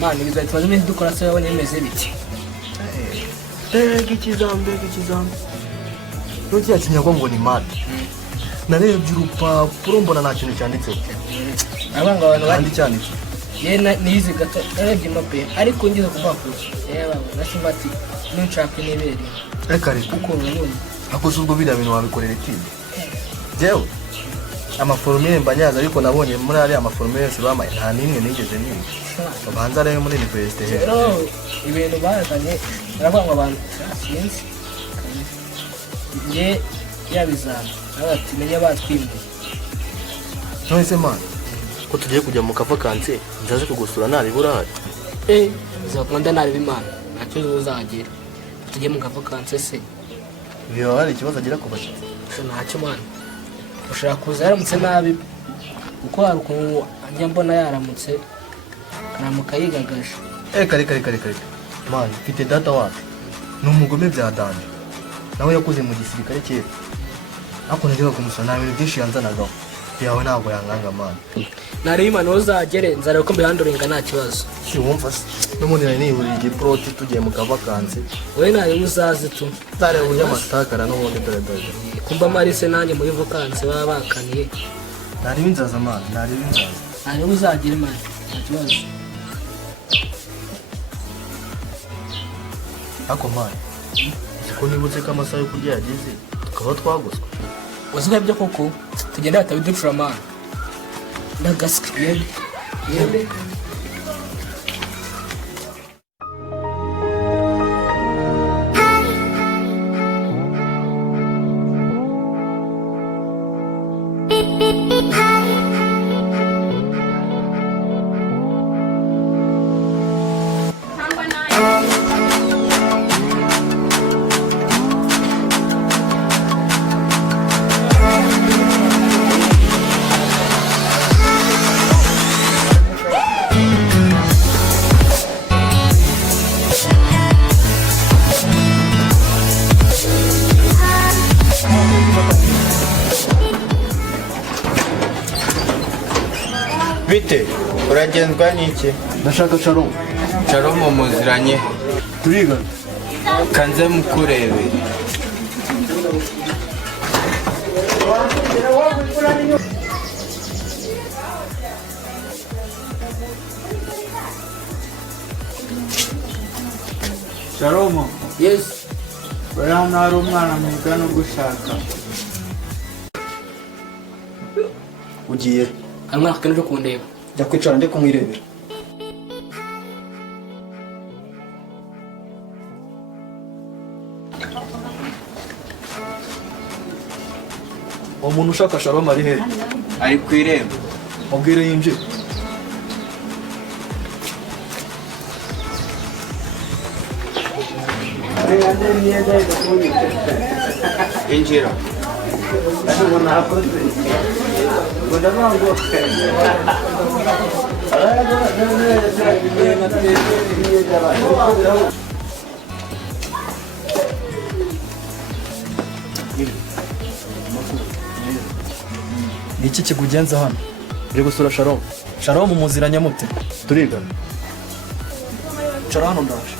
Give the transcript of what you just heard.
mani bizatuma zimwe dukora se babone bimeze biti ikizambe n'ugiye kinyagwa ngo ni mad narebye urupapuro mbona nta kintu cyanditseho abanga abantu kandi cyanditse yena nizi gato narebye mape ariko ngize kupapuro yaba nasimbati n'unshaka n'ibere reka uko nabonye akoze ubwo biriya bintu wabikorera iki jewe amaforumire mbanyaza ariko nabonye muri ari amaforumire yose bamaye nta nimwe nigeze niba babanza rero muri university rero ibintu bazanye barabanga abantu sinzi nge yabizana abati menye batwimbuye none se man ko tugiye kujya mu kavakansi nzaze kugusura nari burahari zakunda nari bimana nacyo uzagera tugiye mu kavakansi se biyo hari ikibazo agira ku bashyitsi ntacyo mana ushaka kuza yaramutse nabi kuko hari ukuntu ajya mbona yaramutse karamuka yigagaje kare man mfite data wacu ni umugome bya danje nawe yakuze mu gisirikare kera ariko najyaga kumusura nta bintu byinshi yanzanagaho yawe ntabwo yanganga man nari imana uzagere nzareba ko mbihanduringa nta kibazo si wumva se n'ubundi nari nihuriye igiproti tugiye mu kavakansi wowe nawe uzaze tu nzareba uburyo amatakara n'ubundi dore kumva marise nanjye muri vakansi baba bakaniye ntareba inzaza man ntareba inzaza ntareba uzagere man nta kibazo ako man ko nibutse ko amasaha yo kurya yageze tukaba twaguswe uziga byo koko tugenda batabiducura man ndagaswe yebe bite uragenzwa n'iki ndashaka Sharon muziranye turiga kanze mukurebe Sharon yes hano hari umwana mugana ugushaka ugiye kamwe akeneye kundeba jya kwicara ndi kumwirebera uwo muntu ushaka Sharon ari he ari ku irembo mubwire yinjire injira ni iki kigugenza hano uri gusura Sharon mumuziranye mute turigana cara hano ndaje